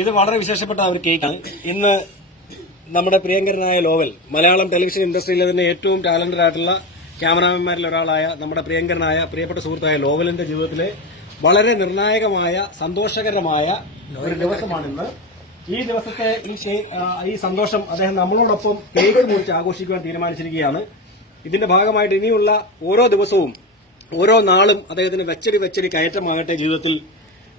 ഇത് വളരെ വിശേഷപ്പെട്ട ഒരു കേക്കാണ്. ഇന്ന് നമ്മുടെ പ്രിയങ്കരനായ ലോവൽ, മലയാളം ടെലിവിഷൻ ഇൻഡസ്ട്രിയിലെ തന്നെ ഏറ്റവും ടാലന്റഡ് ആയിട്ടുള്ള ക്യാമറാമാൻമാരിൽ ഒരാളായ നമ്മുടെ പ്രിയപ്പെട്ട സുഹൃത്തായ ലോവലിന്റെ ജീവിതത്തിലെ വളരെ നിർണായകമായ സന്തോഷകരമായ ഒരു ദിവസമാണിന്ന്. ഈ ദിവസത്തെ ഈ സന്തോഷം അദ്ദേഹം നമ്മളോടൊപ്പം കേക്ക് മുറിച്ച് ആഘോഷിക്കുവാൻ തീരുമാനിച്ചിരിക്കുകയാണ്. ഇതിന്റെ ഭാഗമായിട്ട് ഇനിയുള്ള ഓരോ ദിവസവും ഓരോ നാളും അദ്ദേഹത്തിന് വെച്ചടി കയറ്റമാകട്ടെ. ജീവിതത്തിൽ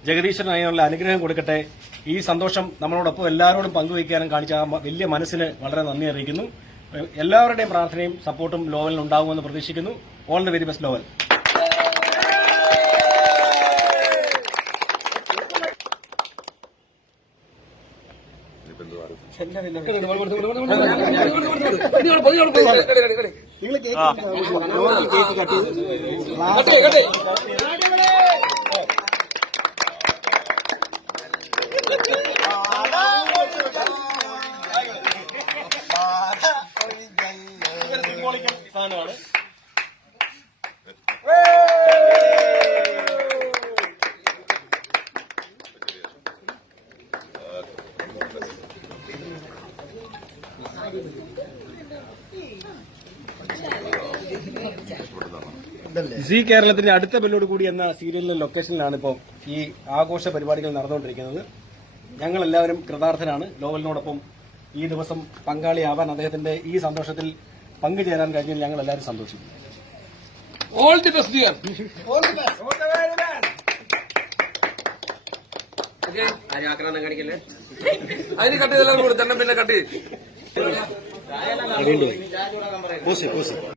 ജഗദീശനായുള്ള അനുഗ്രഹം കൊടുക്കട്ടെ. ഈ സന്തോഷം നമ്മളോടൊപ്പം എല്ലാവരോടും പങ്കുവയ്ക്കാനും കാണിച്ച ആ വലിയ മനസ്സിന് വളരെ നന്ദി അറിയിക്കുന്നു. എല്ലാവരുടെയും പ്രാർത്ഥനയും സപ്പോർട്ടും ലോവലിന് ഉണ്ടാകുമെന്ന് പ്രതീക്ഷിക്കുന്നു. All the very best Lowell. ാണ് സി കേരളത്തിന്റെ അടുത്ത ബെല്ലോട് കൂടി എന്ന സീരിയലിലെ ലൊക്കേഷനിലാണ് ഇപ്പോൾ ഈ ആഘോഷ പരിപാടികൾ നടന്നുകൊണ്ടിരിക്കുന്നത്. ഞങ്ങൾ എല്ലാവരും കൃതാർത്ഥനാണ്. ലോവലിനോടൊപ്പം ഈ ദിവസം പങ്കാളിയാവാൻ, അദ്ദേഹത്തിന്റെ ഈ സന്തോഷത്തിൽ പങ്കുചേരാൻ കഴിഞ്ഞാൽ ഞങ്ങൾ എല്ലാവരും സന്തോഷിക്കും. All the best dear. ആക്രാന്തം കാണിക്കല്ലേ. അതിന് കട്ട് ചെയ്തെല്ലാം കൂടെ തന്നെ പിന്നെ കട്ട് ചെയ്യും.